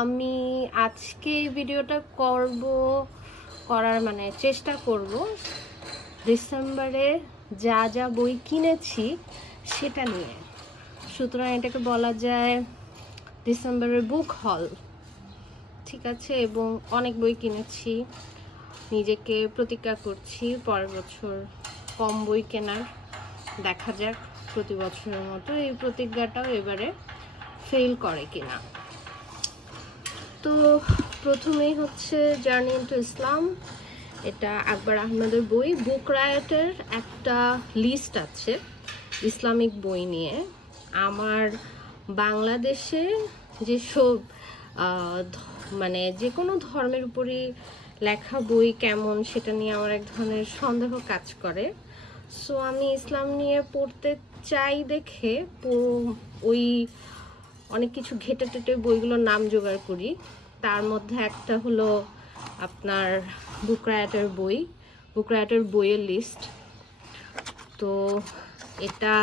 আমি আজকে এই ভিডিওটা করব, করার মানে চেষ্টা করব ডিসেম্বরে যা যা বই কিনেছি সেটা নিয়ে। সুতরাং এটাকে বলা যায় ডিসেম্বরের বুক হল। ঠিক আছে? এবং অনেক বই কিনেছি, নিজেকে প্রতিজ্ঞা করছি পরের বছর কম বই কেনার। দেখা যাক প্রতি বছরের মতো এই প্রতিজ্ঞাটাও এবারে ফেল করে কিনা। তো প্রথমেই হচ্ছে জার্নি ইন্টু ইসলাম এটা আকবর আহমেদের বই। বুক রায়টের একটা লিস্ট আছে ইসলামিক বই নিয়ে। আমার বাংলাদেশে যেসব মানে যে কোনো ধর্মের উপরই লেখা বই কেমন সেটা নিয়ে আমার এক ধরনের সন্দেহ কাজ করে। সো আমি ইসলাম নিয়ে পড়তে চাই দেখে ওই অনেক কিছু ঘেটে টেটে বইগুলোর নাম জোগাড় করি। তার মধ্যে একটা হলো আপনার বুক রায়াটের বই। বুক রায়াটের বইয়ের লিস্ট তো এটা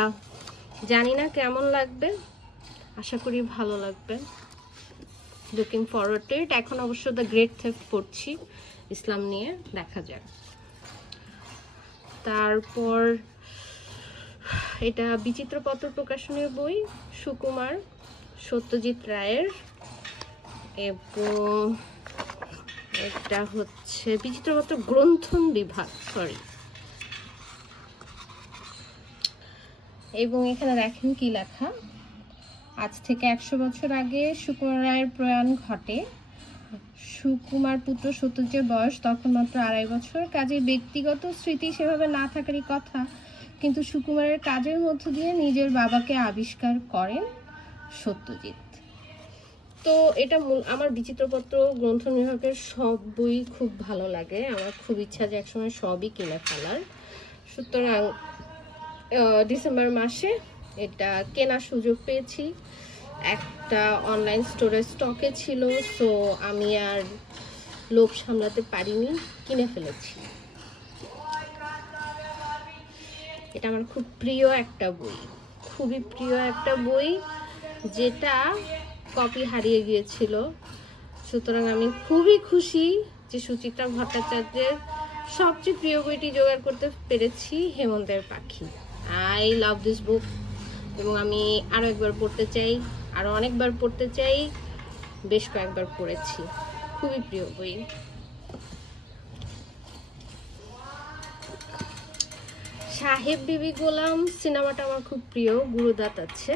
জানি না কেমন লাগবে। আশা করি ভালো লাগবে। লুকিং ফরওয়ার্ড টু ইট এখন অবশ্য দ্য গ্রেট থেফট পড়ছি ইসলাম নিয়ে, দেখা যাক। তারপর এটা বিচিত্র পত্র প্রকাশনের বই, সুকুমার সত্যজিৎ রায়ের। এবং এটা হচ্ছে বিচিত্রপত্র গ্রন্থন বিভাগ সরি এবং এখানে দেখেন কি লেখা? আজ থেকে একশো বছর আগে সুকুমার রায়ের প্রয়াণ ঘটে। সুকুমার পুত্র সত্যজিতের বয়স তখন মাত্র আড়াই বছর। কাজের ব্যক্তিগত স্মৃতি সেভাবে না থাকারই কথা। কিন্তু সুকুমারের কাজের মধ্য দিয়ে নিজের বাবাকে আবিষ্কার করেন সত্যজিৎ। তো এটা আমার বিচিত্রপত্র গ্রন্থ বিভাগের সব বই খুব ভালো লাগে। আমার খুব ইচ্ছা যে একসময় সবই কিনে ফেলার। সুতরাং ডিসেম্বর মাসে এটা কেনার সুযোগ পেয়েছি। একটা অনলাইন স্টোরে স্টকে ছিল সো আমি আর লোভ সামলাতে পারিনি, কিনে ফেলেছি। এটা আমার খুব প্রিয় একটা বই। খুবই প্রিয় একটা বই, যেটা কপি হারিয়ে গিয়েছিল। সুতরাং আমি খুবই খুশি যে সুচিত্রা ভট্টাচার্যের সবচেয়ে প্রিয় বইটি জোগাড় করতে পেরেছি হেমন্তের পাখি। আই লাভ দিস বুক এবং আমি আরও একবার পড়তে চাই আরও অনেকবার পড়তে চাই, বেশ কয়েকবার পড়েছি। খুবই প্রিয় বই। সাহেব বিবি গোলাম, সিনেমাটা আমার খুব প্রিয় গুরুদাত আছে।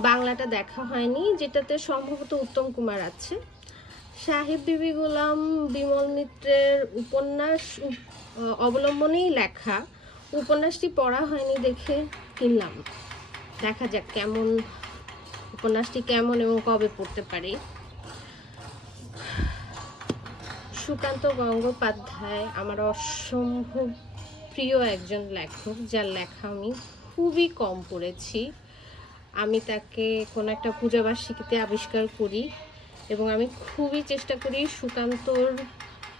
বাংলাটা দেখা হয়নি, যেটাতে সম্ভবত উত্তম কুমার আছে। সাহেব বিবি গোলাম বিমল মিত্রের উপন্যাস অবলম্বনেই লেখা। উপন্যাসটি পড়া হয়নি দেখে কিনলাম। দেখা যাক কেমন, উপন্যাসটি কেমন এবং কবে পড়তে পারি। সুকান্ত গঙ্গোপাধ্যায় আমার অসম্ভব প্রিয় একজন লেখক, যার লেখা আমি খুবই কম পড়েছি। আমি তাকে কোনো একটা পূজাবার্ষিকীতে আবিষ্কার করি এবং আমি খুবই চেষ্টা করি সুকান্তর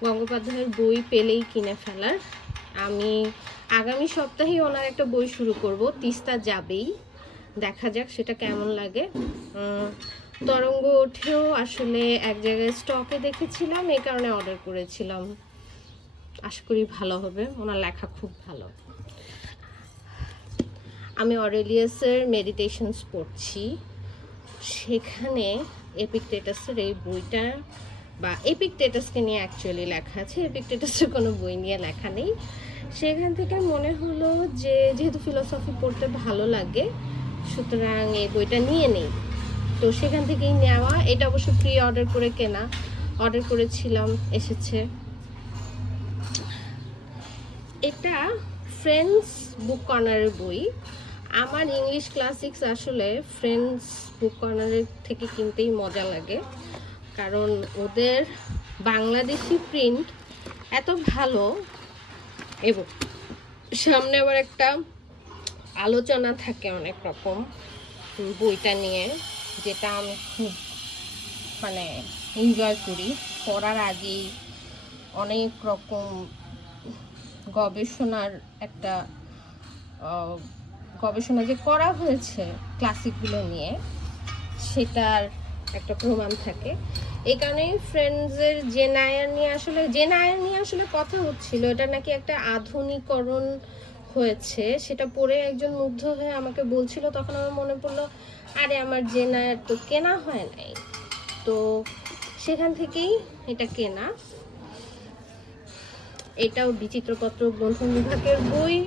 গঙ্গোপাধ্যায়ের বই পেলেই কিনে ফেলার। আমি আগামী সপ্তাহেই ওনার একটা বই শুরু করব, তিস্তা যাবেই। দেখা যাক সেটা কেমন লাগে। তরঙ্গ ওঠেও আসলে এক জায়গায় স্টকে দেখেছিলাম এই কারণে অর্ডার করেছিলাম। আশা করি ভালো হবে, ওনার লেখা খুব ভালো। আমি অরেলিয়াসের মেডিটেশনস পড়ছি। সেখানে এপিকটেটাসের এই বইটা বা এপিকটেটাসকে নিয়ে অ্যাকচুয়ালি লেখা আছে। এপিকটেটাসের কোনো বই নিয়ে লেখা নেই। সেখান থেকে মনে হলো যে, যেহেতু ফিলোসফি পড়তে ভালো লাগে, সুতরাং এই বইটা নিয়ে নেই। তো সেখান থেকেই নেওয়া। এটা অবশ্য প্রি অর্ডার করে কেনা। অর্ডার করেছিলাম, এসেছে। এটা ফ্রেন্ডস বুক কর্নারের বই। আমার ইংলিশ ক্লাসিক্স আসলে ফ্রেন্ডস বুক কর্নারের থেকে কিনতেই মজা লাগে। কারণ ওদের বাংলাদেশি প্রিন্ট এত ভালো। এবং সামনে আবার একটা আলোচনা থাকে অনেক রকম বইটা নিয়ে, যেটা আমি খুব মানে এনজয় করি। পড়ার আগেই অনেক রকম গবেষণার একটা গবেষণা যে করা হয়েছে ক্লাসিকগুলো নিয়ে, সেটার একটা প্রমাণ থাকে। এই কারণেই ফ্রেন্ডসের যে নায়ার নিয়ে আসলে যে নায়ার নিয়ে আসলে কথা হচ্ছিল। এটা নাকি একটা আধুনিকরণ হয়েছে, সেটা পরে একজন মুগ্ধ হয়ে আমাকে বলছিল, তখন আমার মনে পড়ল, আরে, আমার যে নায়ার তো কেনা হয় নাই। তো সেখান থেকেই এটা কেনা। এটাও বিচিত্রপত্র গ্রন্থ বিভাগের বই।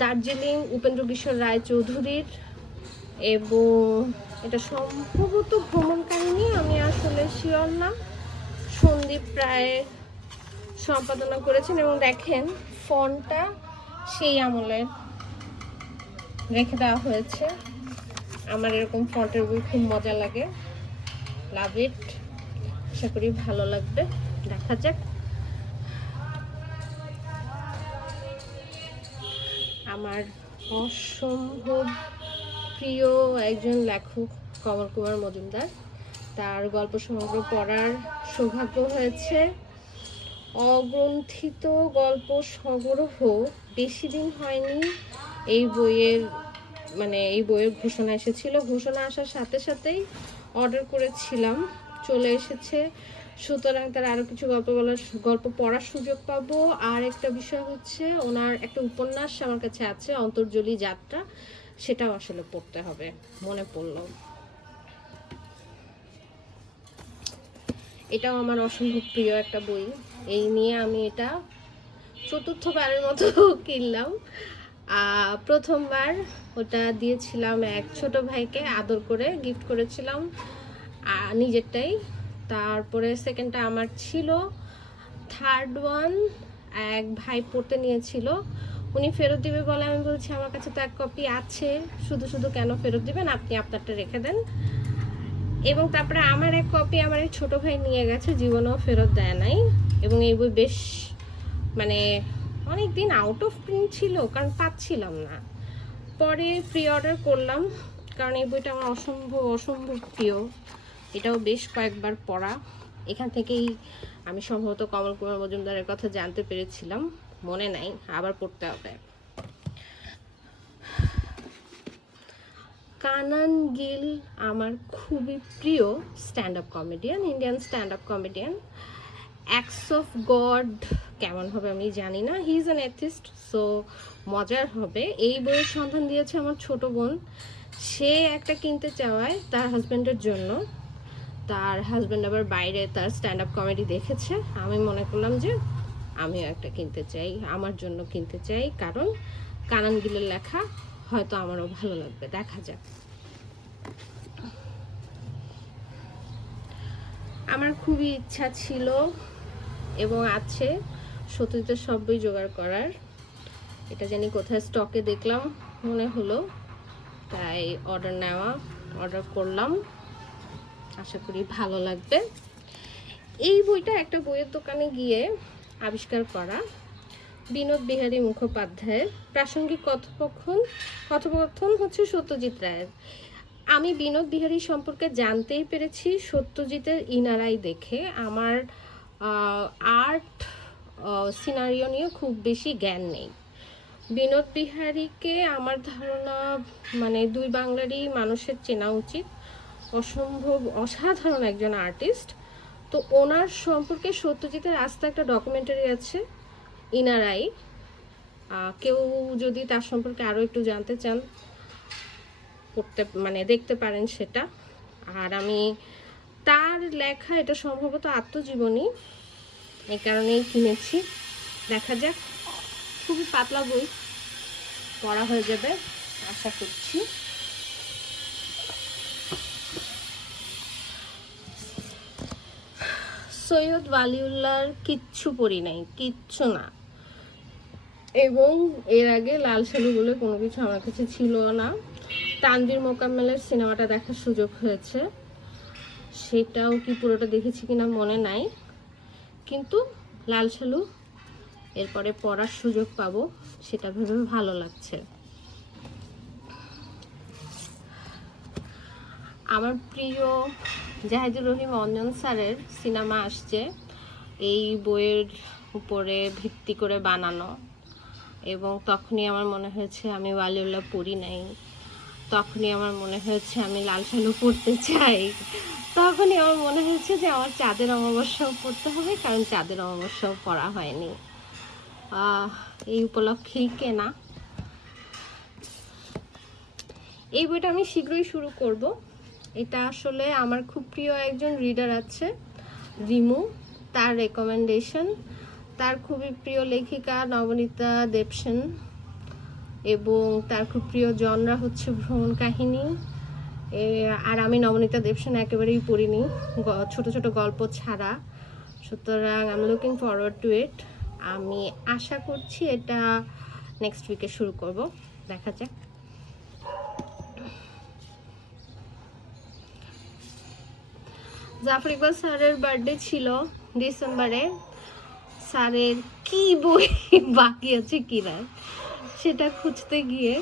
দার্জিলিং, উপেন্দ্র কিশোর রায় চৌধুরীর এবং এটা সম্ভবত ভ্রমণ কাহিনী আমি আসলে শিওর না। সন্দীপ প্রায় সম্পাদনা করেছেন এবং দেখেন, ফন্টটা সেই আমলের রেখে দেওয়া হয়েছে। আমার এরকম ফন্টের বই খুব মজা লাগে। লাভ ইট আশা করি ভালো লাগবে। দেখা যাক। আমার অসম্ভব প্রিয় একজন লেখক কমল কুমার মজুমদার। তার গল্প সমগ্র পড়ার সৌভাগ্য হয়েছে। অগ্রন্থিত গল্প সংগ্রহ বেশি দিন হয়নি। এই বইয়ের মানে এই বইয়ের ঘোষণা এসেছিল। ঘোষণা আসার সাথে সাথেই অর্ডার করেছিলাম। চলে এসেছে সুতরাং তার আরও কিছু গল্প বলার গল্প পড়ার সুযোগ পাবো। আর একটা বিষয় হচ্ছে, ওনার একটা উপন্যাস আমার কাছে আছে, অন্তর্জলি যাত্রা। সেটাও আসলে পড়তে হবে, মনে পড়ল। এটাও আমার অসম্ভব প্রিয় একটা বই। এই নিয়ে আমি এটা চতুর্থবারের মতো কিনলাম। প্রথমবার ওটা দিয়েছিলাম এক ছোট ভাইকে, আদর করে গিফট করেছিলাম। নিজেরটাই। তারপরে সেকেন্ডটা আমার ছিল থার্ড ওয়ান এক ভাই পড়তে নিয়েছিল। উনি ফেরত দিবে বলে আমি বলছি, আমার কাছে তো এক কপি আছে, শুধু শুধু কেন ফেরত দিবেন? আপনি আপনারটা রেখে দেন। এবং তারপরে আমার এক কপি আমার এই ছোটো ভাই নিয়ে গেছে, জীবনেও ফেরত দেয় নাই। এবং এই বই বেশ মানে অনেক দিন আউট অফ প্রিন্ট ছিল, কারণ পাচ্ছিলাম না। পরে প্রি অর্ডার করলাম, কারণ এই বইটা আমার অসম্ভব অসম্ভব প্রিয়। এটাও বেশ কয়েকবার পড়া। এখান থেকেই আমি সম্ভবত কমল কুমার মজুমদারের কথা জানতে পেরেছিলাম। মনে নাই, আবার পড়তে হবে। কানান গিল আমার খুবই প্রিয় stand up comedian Indian stand up comedian acts of God কেমন হবে আমি জানি না। He is an atheist so মজার হবে। এই বইয়ের সন্ধান দিয়েছে আমার ছোট বোন। সে একটা কিনতে চাওয়ায় তার হাজব্যান্ডের জন্য। তার হাজব্যান্ড আবার বাইরে তার স্ট্যান্ড আপ কমেডি দেখেছে। আমি মনে করলাম যে আমিও একটা কিনতে চাই, আমার জন্য কিনতে চাই। কারণ কানান গিলের লেখা হয়তো আমারও ভালো লাগবে। দেখা যাক। আমার খুবই ইচ্ছা ছিল এবং আছে সত্যজিতের সব বই জোগাড় করার। এটা জানি কোথায় স্টকে দেখলাম, মনে হলো। তাই অর্ডার নেওয়া অর্ডার করলাম। আশা করি ভালো লাগবে। এই বইটা একটা বইয়ের দোকানে গিয়ে আবিষ্কার করা। বিনোদ বিহারী মুখোপাধ্যায়ের প্রাসঙ্গিক কথোপকথন কথোপকথন হচ্ছে সত্যজিৎ রায়ের। আমি বিনোদ বিহারী সম্পর্কে জানতেই পেরেছি, সত্যজিতের ইনারাই দেখে। আমার আর্ট সিনারিও নিয়ে খুব বেশি জ্ঞান নেই। বিনোদ বিহারীকে আমার ধারণা মানে দুই বাংলারই মানুষের চেনা উচিত। অসম্ভব অসাধারণ একজন আর্টিস্ট। তো ওনার সম্পর্কে সত্যজিতের আস্তে একটা ডকুমেন্টারি আছে ইনারাই আহ, কেউ যদি তার সম্পর্কে আরও একটু জানতে চান করতে মানে দেখতে পারেন সেটা। আর আমি তার লেখা এটা সম্ভবত আত্মজীবনী এই কারণেই কিনেছি। দেখা যাক খুবই পাতলা বই পড়া হয়ে যাবে আশা করছি। সৈয়দ ওয়ালিউল্লাহর কিচ্ছু পড়ি নাই, কিচ্ছু না। এবং এর আগে লাল শালু বলে কোনো কিছু আমার কাছে ছিল না। তানভীর মোকাম্মেলের সিনেমাটা দেখার সুযোগ হয়েছে। সেটাও কি পুরোটা দেখেছি কিনা মনে নাই। কিন্তু লাল শালু এরপরে পড়ার সুযোগ পাবো, সেটা ভেবে ভালো লাগছে। আমার প্রিয় জাহিদুর রহিম অঞ্জন স্যারের সিনেমা আসছে। এই বইয়ের উপরে ভিত্তি করে বানানো। এবং তখনই আমার মনে হয়েছে আমি ওয়ালিউল্লাহ পড়ি নাই। তখনই আমার মনে হয়েছে আমি লাল শালু পড়তে চাই। তখনই আমার মনে হয়েছে যে আমার চাঁদের অমাবস্যাও পড়তে হবে, কারণ চাঁদের অমাবস্যাও পড়া হয়নি। এই উপলক্ষেই কেনা। এই বইটা আমি শীঘ্রই শুরু করব। এটা আসলে আমার খুব প্রিয় একজন রিডার আছে, রিমু। তার রেকমেন্ডেশন তার খুবই প্রিয় লেখিকা নবনীতা দেবসেন এবং তার খুব প্রিয় জনরা হচ্ছে ভ্রমণ কাহিনী। আর আমি নবনীতা দেবসেন একেবারেই পড়িনি ছোট ছোট গল্প ছাড়া। সুতরাং I am looking forward to it আমি আশা করছি এটা নেক্সট উইকে শুরু করব। দেখা যাক। জাফর ইকবাল স্যারের বার্থডে ছিল ডিসেম্বরে। স্যারের কি বই বাকি আছে কিনা সেটা খুঁজতে গিয়ে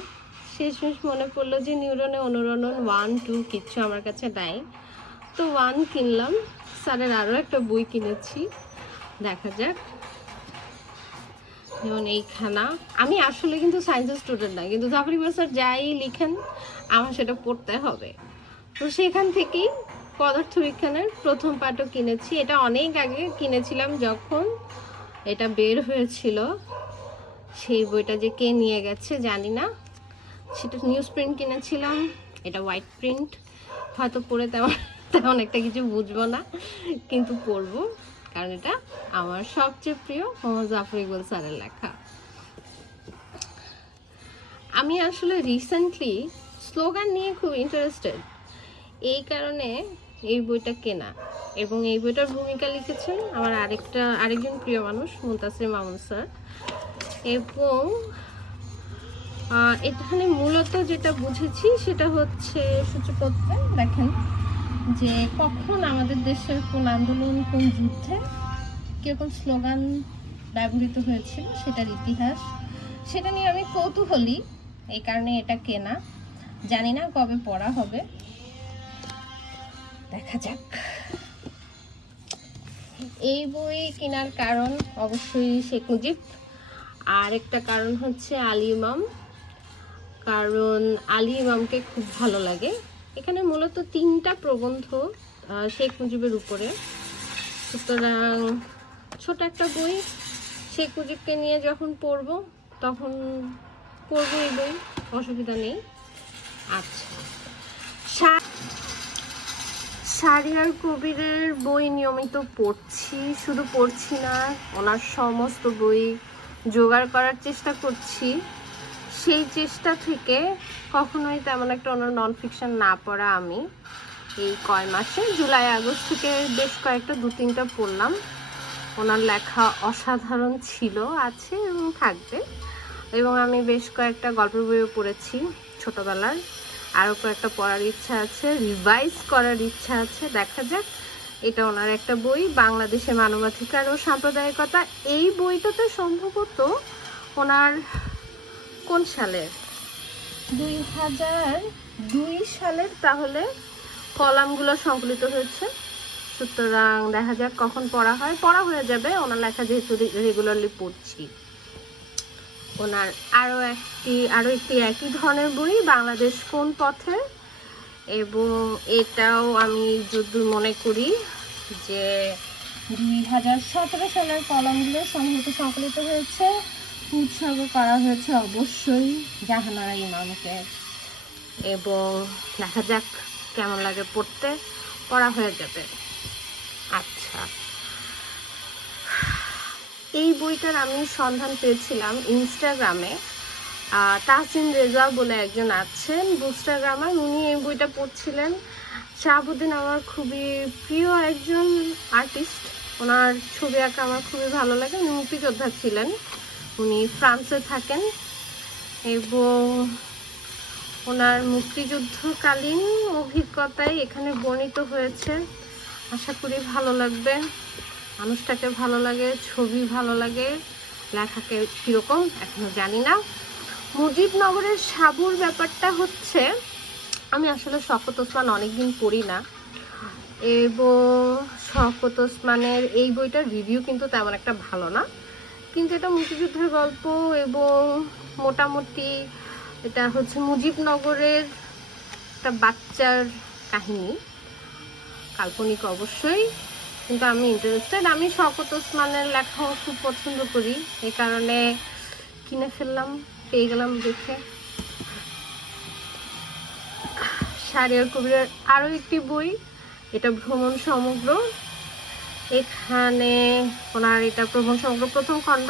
শেষমেশ মনে পড়ল যে নিউরনে অনুরণন ওয়ান টু কিচ্ছু আমার কাছে নাই। তো ওয়ান কিনলাম, স্যারের আরও একটা বই কিনেছি। দেখা যাক। যেমন এইখানা। আমি আসলে কিন্তু সায়েন্সের স্টুডেন্ট না, কিন্তু জাফর ইকবাল স্যার যাই লিখেন, আমার সেটা পড়তে হবে। তো সেখান থেকেই পদার্থবিজ্ঞানের প্রথম পাঠও কিনেছি। এটা অনেক আগে কিনেছিলাম যখন এটা বের হয়েছিল। সেই বইটা যে কে নিয়ে গেছে জানি না। সেটা নিউজ প্রিন্ট কিনেছিলাম। এটা হোয়াইট প্রিন্ট হয়তো পড়ে তেমন তেমন একটা কিছু বুঝব না, কিন্তু পড়ব। কারণ এটা আমার সবচেয়ে প্রিয় মোহাম্মদ জাফর ইকবাল স্যারের লেখা। আমি আসলে রিসেন্টলি স্লোগান নিয়ে খুব ইন্টারেস্টেড এই কারণে এই বইটা কেনা। এবং এই বইটার ভূমিকা লিখেছেন আমার আরেকটা, আরেকজন প্রিয় মানুষ, মুন্তাসির মামুন স্যার। এবং এখানে মূলত যেটা বুঝেছি সেটা হচ্ছে সূচিপত্রে দেখেন, যে কখন আমাদের দেশের কোন আন্দোলন, কোন যুদ্ধে কীরকম স্লোগান ব্যবহৃত হয়েছিল সেটার ইতিহাস, সেটা নিয়ে আমি কৌতূহলী, এই কারণে এটা কেনা। জানি না কবে পড়া হবে। দেখা যাক। এই বই কেনার কারণ অবশ্যই শেখ মুজিব। আর একটা কারণ হচ্ছে আলী ইমাম। কারণ আলী ইমামকে খুব ভালো লাগে। এখানে মূলত তিনটা প্রবন্ধ শেখ মুজিবের উপরে। সুতরাং ছোট একটা বই, শেখ মুজিবকে নিয়ে যখন পড়ব, তখন পড়ব এই বই, অসুবিধা নেই। আচ্ছা। সা- শাহরিয়ার কবিরের বই নিয়মিত পড়ছি, শুধু পড়ছি না, ওনার সমস্ত বই জোগাড় করার চেষ্টা করছি। সেই চেষ্টা থেকে কখনোই তেমন একটা ওনার নন ফিকশন না পড়া আমি। এই কয় মাসে, জুলাই, আগস্ট থেকে বেশ কয়েকটা, দু তিনটা পড়লাম। ওনার লেখা অসাধারণ ছিল, আছে এবং থাকবে। এবং আমি বেশ কয়েকটা গল্পের বইও পড়েছি ছোটবেলার। আরও কয়েকটা পড়ার ইচ্ছা আছে রিভাইজ করার ইচ্ছা আছে, দেখা যাক। এটা ওনার একটা বই বাংলাদেশে মানবাধিকার ও সাম্প্রদায়িকতা। এই বইটাতে সম্ভবত ওনার কোন সালের? দুই হাজার দুই সালের, তাহলে কলামগুলো সংকলিত হয়েছে। সুতরাং দেখা যাক কখন পড়া হয়। পড়া হয়ে যাবে, ওনার লেখা যেহেতু রেগুলারলি পড়ছি। ওনার আরও একটি আরও একটি একই ধরনের বই, বাংলাদেশ কোন পথে? এবং এটাও আমি যদি মনে করি যে দুই হাজার সতেরো সালের কলমগুলো সম্ভবত সংকলিত হয়েছে, উৎসর্গ করা হয়েছে অবশ্যই জাহানারা ইমামকে। এবং দেখা যাক কেমন লাগে পড়তে, পড়া হয়ে যাবে। আচ্ছা। এই বইটার আমি সন্ধান পেয়েছিলাম ইনস্টাগ্রামে তাহসিন রেজা বলে একজন আছেন বুস্টাগ্রামার উনি এই বইটা পড়ছিলেন। শাহাবুদ্দিন আমার খুবই প্রিয় একজন আর্টিস্ট ওনার ছবি আঁকা আমার খুবই ভালো লাগে। উনি মুক্তিযোদ্ধা ছিলেন। উনি ফ্রান্সে থাকেন। এবং ওনার মুক্তিযুদ্ধকালীন অভিজ্ঞতায় এখানে বর্ণিত হয়েছে। আশা করি ভালো লাগবে। মানুষটাকে ভালো লাগে, ছবি ভালো লাগে, লেখাকে কীরকম এখনও জানি না। মুজিবনগরের সাবুর ব্যাপারটা হচ্ছে, আমি আসলে শকত ওসমান অনেকদিন পড়ি না, এবং শকত ওসমানের এই বইটার রিভিউ কিন্তু তেমন একটা ভালো না। কিন্তু এটা মুক্তিযুদ্ধের গল্প এবং মোটামুটি এটা হচ্ছে মুজিবনগরের একটা বাচ্চার কাহিনী, কাল্পনিক অবশ্যই। কিন্তু আমি ইন্টারেস্টেড আমি শকত ওসমানের লেখাও খুব পছন্দ করি। এই কারণে কিনে ফেললাম, পেয়ে গেলাম দেখে। শারিয়ার কবিরের আরও একটি বই, এটা ভ্রমণ সমগ্র। এখানে ওনার এটা ভ্রমণ সমগ্র প্রথম খণ্ড,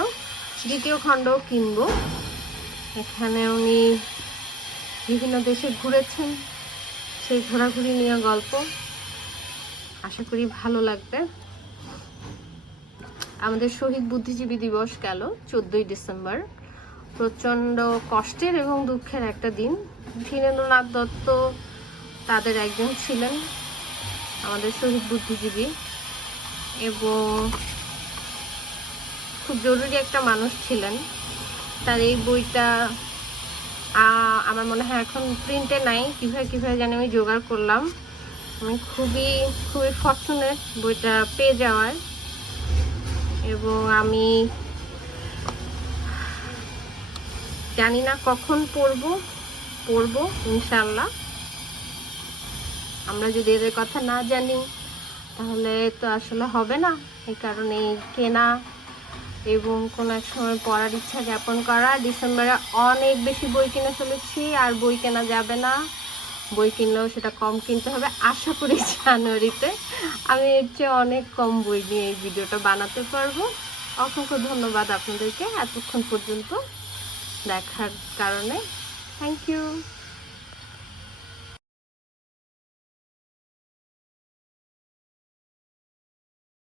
দ্বিতীয় খণ্ড কিনব। এখানে উনি বিভিন্ন দেশে ঘুরেছেন। সেই ঘোরাঘুরি নিয়ে গল্প। আশা করি ভালো লাগবে। আমাদের শহীদ বুদ্ধিজীবী দিবস গেল চোদ্দই ডিসেম্বর। প্রচণ্ড কষ্টের এবং দুঃখের একটা দিন। ধীরেন্দ্রনাথ দত্ত তাদের একজন ছিলেন আমাদের শহীদ বুদ্ধিজীবী এবং খুব জরুরি একটা মানুষ ছিলেন। তার এই বইটা আমার মনে হয় এখন প্রিন্টে নাই। কীভাবে কীভাবে জানি আমি জোগাড় করলাম। আমি খুবই খুবই ফর্চুনেট বইটা পেয়ে যাওয়ার। এবং আমি জানি না কখন পড়ব পড়ব ইনশাল্লাহ আমরা যদি এদের কথা না জানি, তাহলে তো আসলে হবে না। এই কারণে কেনা এবং কোনো এক সময় পড়ার ইচ্ছা জ্ঞাপন করা। ডিসেম্বরে অনেক বেশি বই কিনে ফেলেছি, আর বই কেনা যাবে না। বই কিনলেও সেটা কম কিনতে হবে। আশা করি জানুয়ারিতে আমি এর চেয়ে অনেক কম বই নিয়ে এই ভিডিওটা বানাতে পারব। অসংখ্য ধন্যবাদ আপনাদেরকে এতক্ষণ পর্যন্ত দেখার কারণে। Thank you